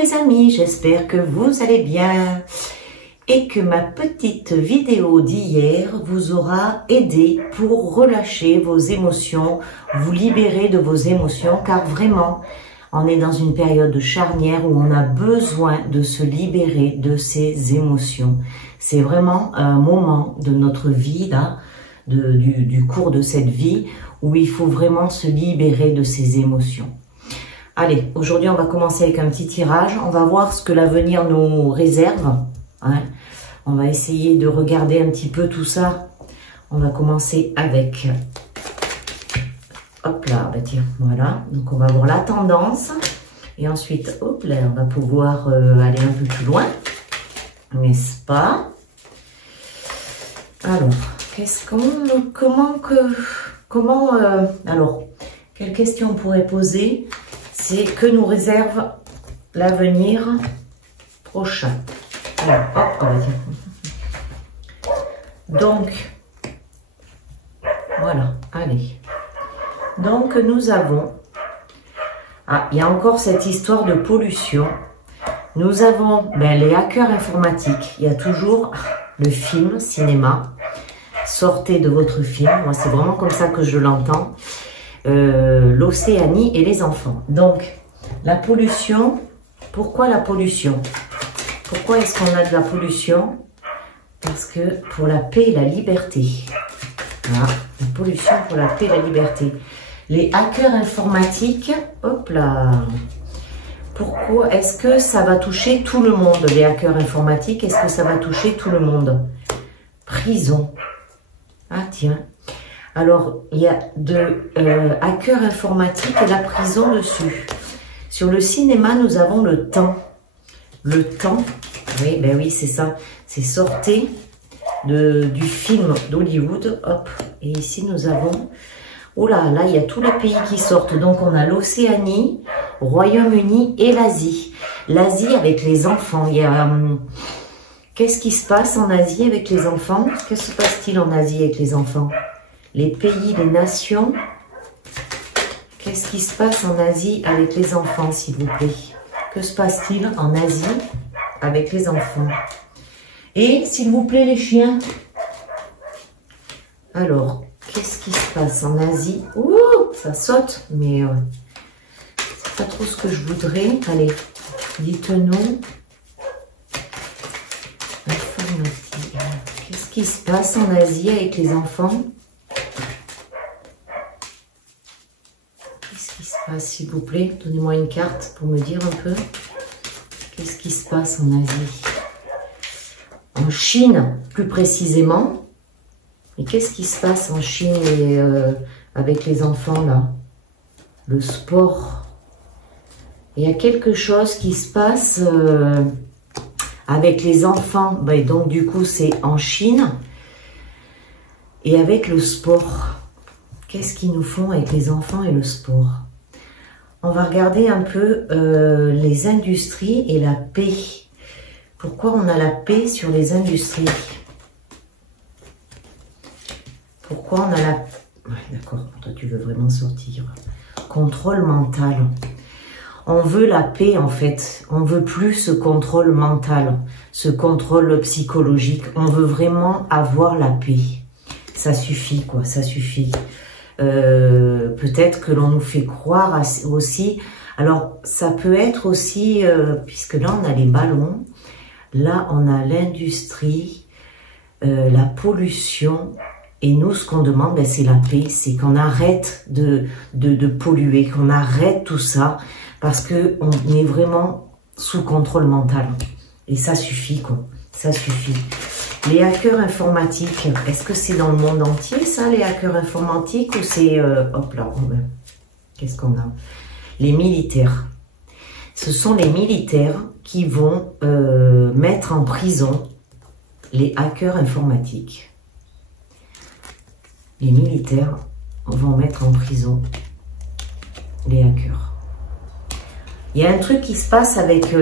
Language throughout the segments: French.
les amis, j'espère que vous allez bien et que ma petite vidéo d'hier vous aura aidé pour relâcher vos émotions, vous libérer de vos émotions, car vraiment, on est dans une période charnière où on a besoin de se libérer de ses émotions. C'est vraiment un moment de notre vie, là, du cours de cette vie, où il faut vraiment se libérer de ses émotions. Allez, aujourd'hui on va commencer avec un petit tirage. On va voir ce que l'avenir nous réserve. Hein. On va essayer de regarder un petit peu tout ça. On va commencer avec... Hop là, bah tiens, voilà. Donc on va voir la tendance. Et ensuite, hop là, on va pouvoir aller un peu plus loin. N'est-ce pas? Alors, alors, quelle question on pourrait poser? C'est que nous réserve l'avenir prochain. Alors, hop, on va dire. Donc, voilà, allez. Donc, nous avons... Ah, il y a encore cette histoire de pollution. Nous avons les hackers informatiques. Il y a toujours le film, cinéma. Sortez de votre film. Moi, c'est vraiment comme ça que je l'entends. L'Océanie et les enfants. Donc, la pollution, pourquoi la pollution? Pourquoi est-ce qu'on a de la pollution? Parce que pour la paix et la liberté. Voilà, la pollution pour la paix et la liberté. Les hackers informatiques, hop là. Pourquoi? Est-ce que ça va toucher tout le monde, les hackers informatiques? Est-ce que ça va toucher tout le monde? Prison. Ah tiens. Alors, il y a de hackers informatiques et la prison dessus. Sur le cinéma, nous avons le temps. Le temps, oui, ben oui, c'est ça. C'est sorti du film d'Hollywood. Hop, et ici, nous avons... Oh là, là, il y a tous les pays qui sortent. Donc, on a l'Océanie, Royaume-Uni et l'Asie. L'Asie avec les enfants. Il y a... Qu'est-ce qui se passe en Asie avec les enfants? Que se passe-t-il en Asie avec les enfants? Les pays, les nations. Qu'est-ce qui se passe en Asie avec les enfants, s'il vous plaît? Que se passe-t-il en Asie avec les enfants? Et, s'il vous plaît, les chiens. Alors, qu'est-ce qui se passe en Asie? Ouh, ça saute, mais c'est pas trop ce que je voudrais. Allez, dites-nous. Qu'est-ce qui se passe en Asie avec les enfants? Qu'est-ce qui se passe, s'il vous plaît? Donnez-moi une carte pour me dire un peu. Qu'est-ce qui se passe en Asie? En Chine, plus précisément. Et qu'est-ce qui se passe en Chine et, avec les enfants, là? Le sport. Il y a quelque chose qui se passe avec les enfants. Ben, donc, du coup, c'est en Chine. Et avec le sport. Qu'est-ce qu'ils nous font avec les enfants et le sport? On va regarder un peu les industries et la paix. Pourquoi on a la paix sur les industries? Pourquoi on a la... Ouais, d'accord, toi tu veux vraiment sortir. Contrôle mental. On veut la paix en fait. On veut plus ce contrôle mental, ce contrôle psychologique. On veut vraiment avoir la paix. Ça suffit quoi, ça suffit. Peut-être que l'on nous fait croire aussi. Alors, ça peut être aussi, puisque là, on a les ballons. Là, on a l'industrie, la pollution. Et nous, ce qu'on demande, ben, c'est la paix. C'est qu'on arrête de polluer, qu'on arrête tout ça. Parce qu'on est vraiment sous contrôle mental. Et ça suffit, quoi. Ça suffit. Les hackers informatiques, est-ce que c'est dans le monde entier, ça, les hackers informatiques, ou c'est... hop là, qu'est-ce qu'on a? Les militaires. Ce sont les militaires qui vont mettre en prison les hackers informatiques. Les militaires vont mettre en prison les hackers. Il y a un truc qui se passe avec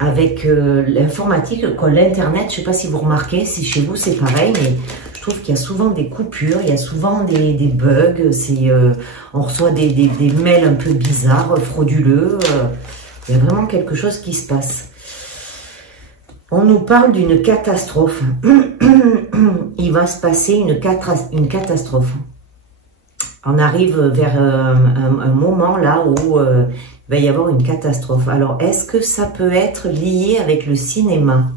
l'informatique, l'internet. Je ne sais pas si vous remarquez, si chez vous c'est pareil, mais Je trouve qu'il y a souvent des coupures, il y a souvent des bugs, on reçoit des mails un peu bizarres, frauduleux. Il y a vraiment quelque chose qui se passe. On nous parle d'une catastrophe. Il va se passer une catastrophe. On arrive vers un moment là où il va y avoir une catastrophe. Alors, est-ce que ça peut être lié avec le cinéma?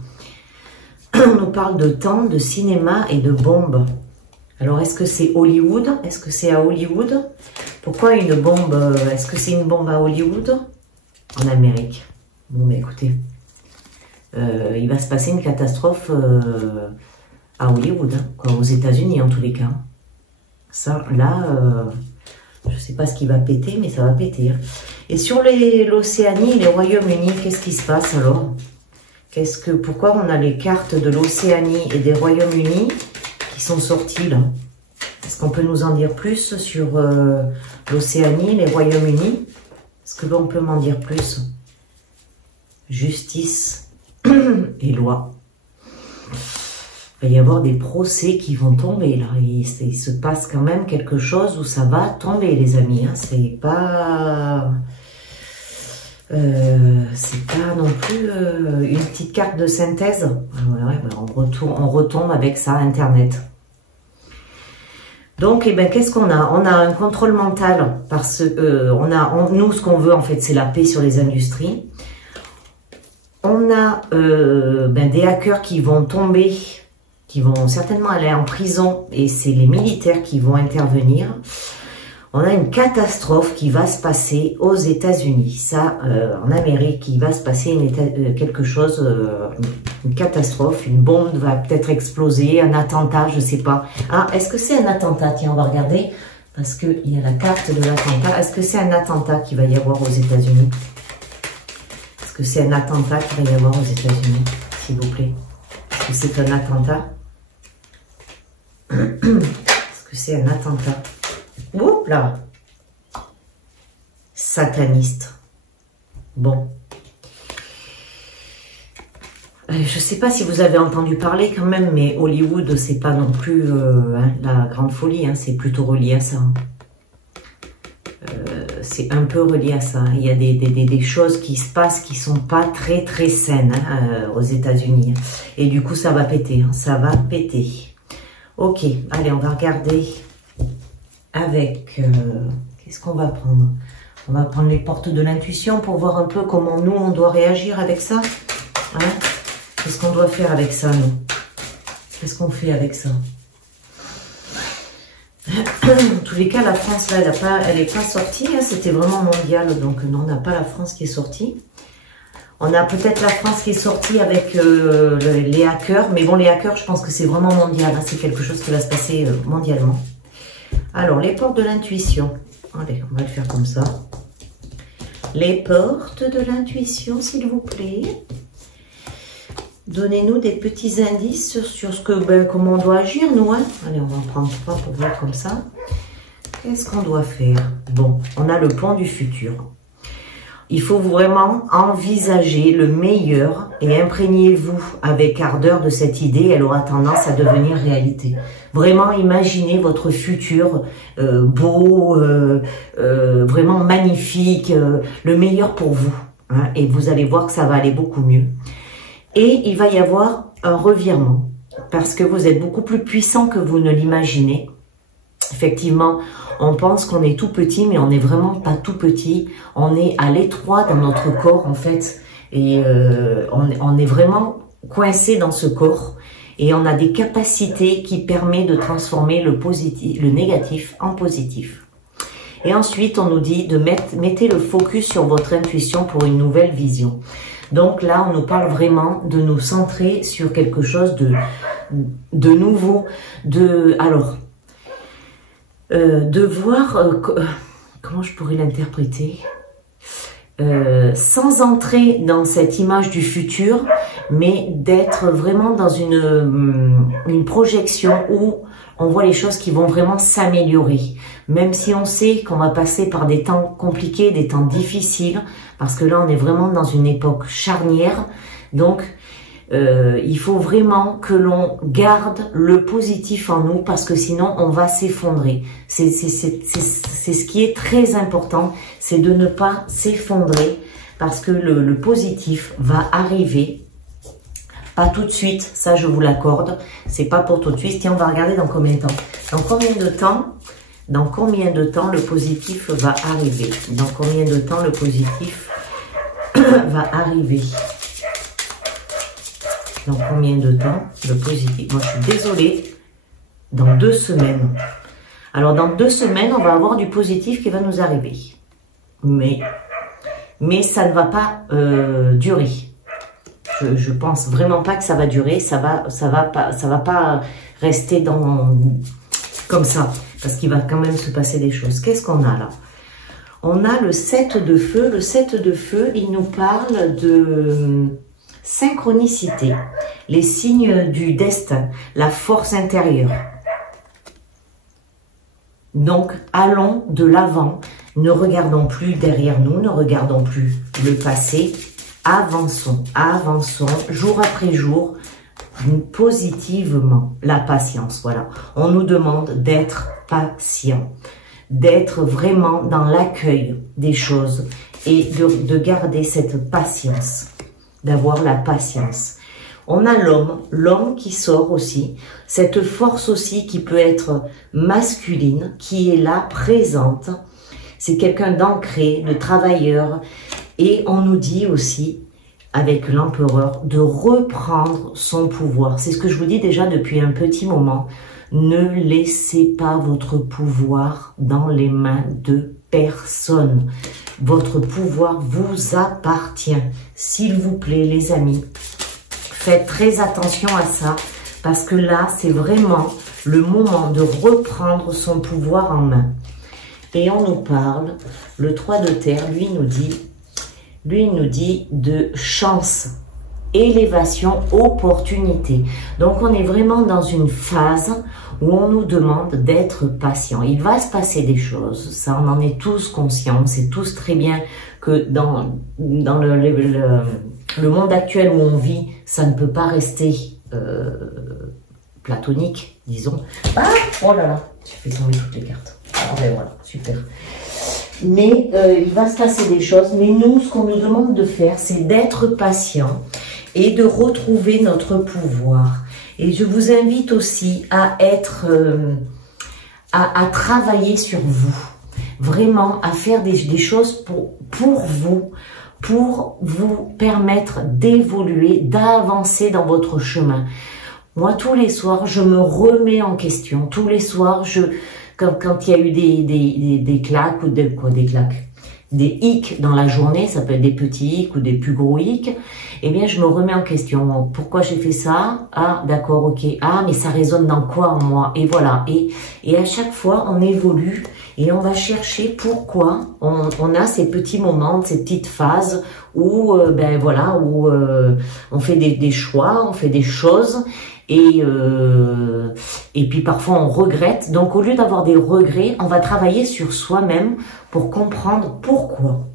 On nous parle de temps, de cinéma et de bombes. Alors, est-ce que c'est Hollywood? Est-ce que c'est à Hollywood? Pourquoi une bombe? Est-ce que c'est une bombe à Hollywood? En Amérique. Bon, mais écoutez, il va se passer une catastrophe à Hollywood, hein, quoi, aux États-Unis en tous les cas. Ça, là, je ne sais pas ce qui va péter, mais ça va péter. Et sur l'Océanie, les Royaumes-Unis, qu'est-ce qui se passe alors? Pourquoi on a les cartes de l'Océanie et des Royaumes-Unis qui sont sorties là? Est-ce qu'on peut nous en dire plus sur l'Océanie, les Royaumes-Unis? Est-ce que l'on peut m'en dire plus? Justice et loi. Il va y avoir des procès qui vont tomber là. Il se passe quand même quelque chose où ça va tomber, les amis. Hein. C'est pas non plus une petite carte de synthèse. Ouais, ben on retombe avec ça, Internet. Donc, eh ben, qu'est-ce qu'on a? On a un contrôle mental parce que nous, ce qu'on veut en fait, c'est la paix sur les industries. On a des hackers qui vont tomber, qui vont certainement aller en prison, et c'est les militaires qui vont intervenir. On a une catastrophe qui va se passer aux États-Unis. Ça, en Amérique, il va se passer quelque chose, une catastrophe, une bombe va peut-être exploser, un attentat, je sais pas. Ah, est-ce que c'est un attentat? Tiens, on va regarder, parce qu'il y a la carte de l'attentat. Est-ce que c'est un attentat qu'il va y avoir aux États-Unis? Est-ce que c'est un attentat qu'il va y avoir aux États-Unis, s'il vous plaît? Est-ce que c'est un attentat? Est-ce que c'est un attentat? Oups là! Sataniste. Bon. Je ne sais pas si vous avez entendu parler quand même, mais Hollywood, c'est pas non plus la grande folie, hein, c'est plutôt relié à ça. C'est un peu relié à ça. Il y a des choses qui se passent qui sont pas très très saines aux États-Unis. Et du coup, ça va péter. Hein, ça va péter. Ok, allez, on va regarder avec... qu'est-ce qu'on va prendre? On va prendre les portes de l'intuition pour voir un peu comment nous, on doit réagir avec ça. Hein? Qu'est-ce qu'on doit faire avec ça, nous? Qu'est-ce qu'on fait avec ça? En tous les cas, la France, là, elle n'est pas sortie. Hein, c'était vraiment mondial. Donc, non, on n'a pas la France qui est sortie. On a peut-être la France qui est sortie avec les hackers. Mais bon, les hackers, je pense que c'est vraiment mondial. Hein, c'est quelque chose qui va se passer mondialement. Alors, les portes de l'intuition. Allez, on va le faire comme ça. Les portes de l'intuition, s'il vous plaît. Donnez-nous des petits indices sur ce que, comment on doit agir, nous. Hein. Allez, on va en prendre 3 pour voir comme ça. Qu'est-ce qu'on doit faire? Bon, on a le pont du futur. Il faut vraiment envisager le meilleur et imprégnez-vous avec ardeur de cette idée. Elle aura tendance à devenir réalité. Vraiment, imaginez votre futur beau, vraiment magnifique, le meilleur pour vous. Hein, et vous allez voir que ça va aller beaucoup mieux. Et il va y avoir un revirement parce que vous êtes beaucoup plus puissant que vous ne l'imaginez. Effectivement, on pense qu'on est tout petit, mais on n'est vraiment pas tout petit. On est à l'étroit dans notre corps, en fait. Et on est vraiment coincé dans ce corps. Et on a des capacités qui permettent de transformer le négatif en positif. Et ensuite, on nous dit de mettez le focus sur votre intuition pour une nouvelle vision. Donc là, on nous parle vraiment de nous centrer sur quelque chose de nouveau, de voir, comment je pourrais l'interpréter, sans entrer dans cette image du futur, mais d'être vraiment dans une projection où on voit les choses qui vont vraiment s'améliorer. Même si on sait qu'on va passer par des temps compliqués, des temps difficiles, parce que là, on est vraiment dans une époque charnière. Donc, il faut vraiment que l'on garde le positif en nous parce que sinon on va s'effondrer. C'est ce qui est très important, c'est de ne pas s'effondrer parce que le positif va arriver. Pas tout de suite, ça je vous l'accorde, c'est pas pour tout de suite. Tiens, on va regarder dans combien de temps. Dans combien de temps le positif va arriver? Dans combien de temps le positif va arriver? Dans combien de temps le positif? Moi, je suis désolée. Dans 2 semaines. Alors, dans 2 semaines, on va avoir du positif qui va nous arriver. Mais ça ne va pas durer. Je pense vraiment pas que ça va durer. Ça va pas rester comme ça. Parce qu'il va quand même se passer des choses. Qu'est-ce qu'on a là? On a le 7 de feu. Le 7 de feu, il nous parle de synchronicité, les signes du destin, la force intérieure. Donc, allons de l'avant, ne regardons plus derrière nous, ne regardons plus le passé, avançons, jour après jour, positivement. La patience, voilà. On nous demande d'être patient, d'être vraiment dans l'accueil des choses et de garder cette patience. D'avoir la patience. On a l'homme qui sort aussi, cette force aussi qui peut être masculine, qui est là, présente. C'est quelqu'un d'ancré, de travailleur. Et on nous dit aussi, avec l'empereur, de reprendre son pouvoir. C'est ce que je vous dis déjà depuis un petit moment. Ne laissez pas votre pouvoir dans les mains de personne. Votre pouvoir vous appartient. S'il vous plaît, les amis, faites très attention à ça parce que là, c'est vraiment le moment de reprendre son pouvoir en main. Et on nous parle, le 3 de terre, lui, il nous dit de chance, élévation, opportunité. Donc, on est vraiment dans une phase où on nous demande d'être patient. Il va se passer des choses, ça on en est tous conscients, c'est tous très bien que dans le monde actuel où on vit, ça ne peut pas rester platonique, disons. Ah, oh là là, j'ai fait tomber toutes les cartes. Ah ben voilà, super. Mais il va se passer des choses, mais nous, ce qu'on nous demande de faire, c'est d'être patient et de retrouver notre pouvoir. Et je vous invite aussi à être, à travailler sur vous, vraiment à faire des choses pour vous permettre d'évoluer, d'avancer dans votre chemin. Moi, tous les soirs, je me remets en question. Tous les soirs, quand il y a eu des claques ou des claques, des hicks dans la journée, ça peut être des petits hicks ou des plus gros hicks, eh bien, je me remets en question. Pourquoi j'ai fait ça? Ah, d'accord, ok. Ah, mais ça résonne dans quoi en moi? Et voilà. Et à chaque fois, on évolue et on va chercher pourquoi on a ces petits moments, ces petites phases où, ben voilà, où on fait des choix, on fait des choses. Et puis parfois on regrette. Donc au lieu d'avoir des regrets, on va travailler sur soi-même pour comprendre pourquoi.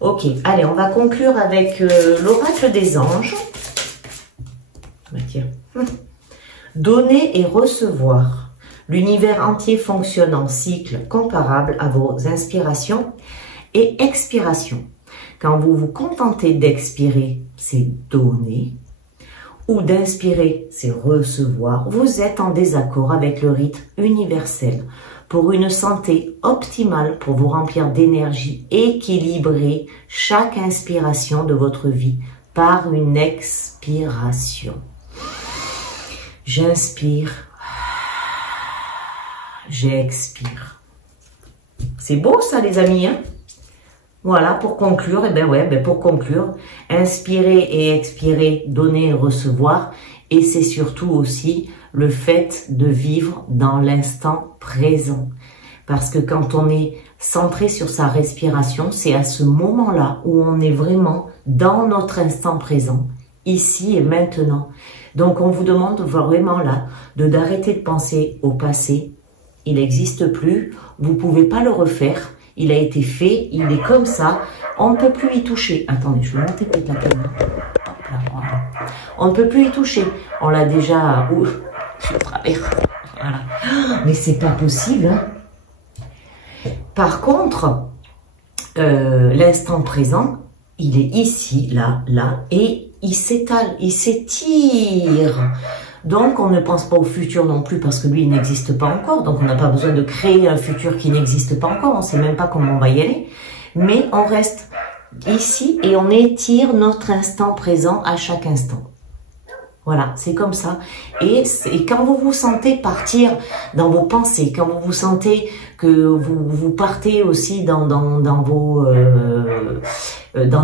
Ok, allez, on va conclure avec l'oracle des anges. Bah, tiens. Donner et recevoir. L'univers entier fonctionne en cycle comparable à vos inspirations et expirations. Quand vous vous contentez d'expirer, c'est donner. Ou d'inspirer, c'est recevoir, vous êtes en désaccord avec le rythme universel. Pour une santé optimale, pour vous remplir d'énergie, équilibrez chaque inspiration de votre vie par une expiration. J'inspire, j'expire. C'est beau ça les amis, hein? Voilà, pour conclure, et pour conclure, inspirer et expirer, donner et recevoir, et c'est surtout aussi le fait de vivre dans l'instant présent. Parce que quand on est centré sur sa respiration, c'est à ce moment-là où on est vraiment dans notre instant présent, ici et maintenant. Donc on vous demande vraiment là d'arrêter de penser au passé. Il n'existe plus, vous ne pouvez pas le refaire. il a été fait, il est comme ça, on ne peut plus y toucher. Attendez, je vais monter peut-être la caméra. Hop là, voilà. On ne peut plus y toucher. On l'a déjà... sur travers. Voilà. Mais c'est pas possible. Hein. Par contre, l'instant présent, il est ici, là, là, et il s'étale, il s'étire. Donc, on ne pense pas au futur non plus parce que lui, il n'existe pas encore. Donc, on n'a pas besoin de créer un futur qui n'existe pas encore. On ne sait même pas comment on va y aller. Mais on reste ici et on étire notre instant présent à chaque instant. Voilà, c'est comme ça. Et quand vous vous sentez partir dans vos pensées, quand vous vous sentez que vous partez aussi dans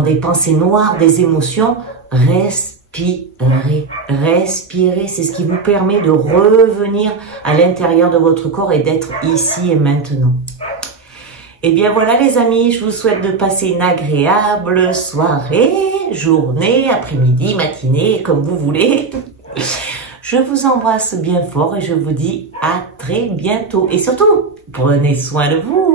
des pensées noires, des émotions, respirez, respirez. C'est ce qui vous permet de revenir à l'intérieur de votre corps et d'être ici et maintenant. Et bien voilà les amis, je vous souhaite de passer une agréable soirée, journée, après-midi, matinée, comme vous voulez. Je vous embrasse bien fort et je vous dis à très bientôt. Et surtout, prenez soin de vous.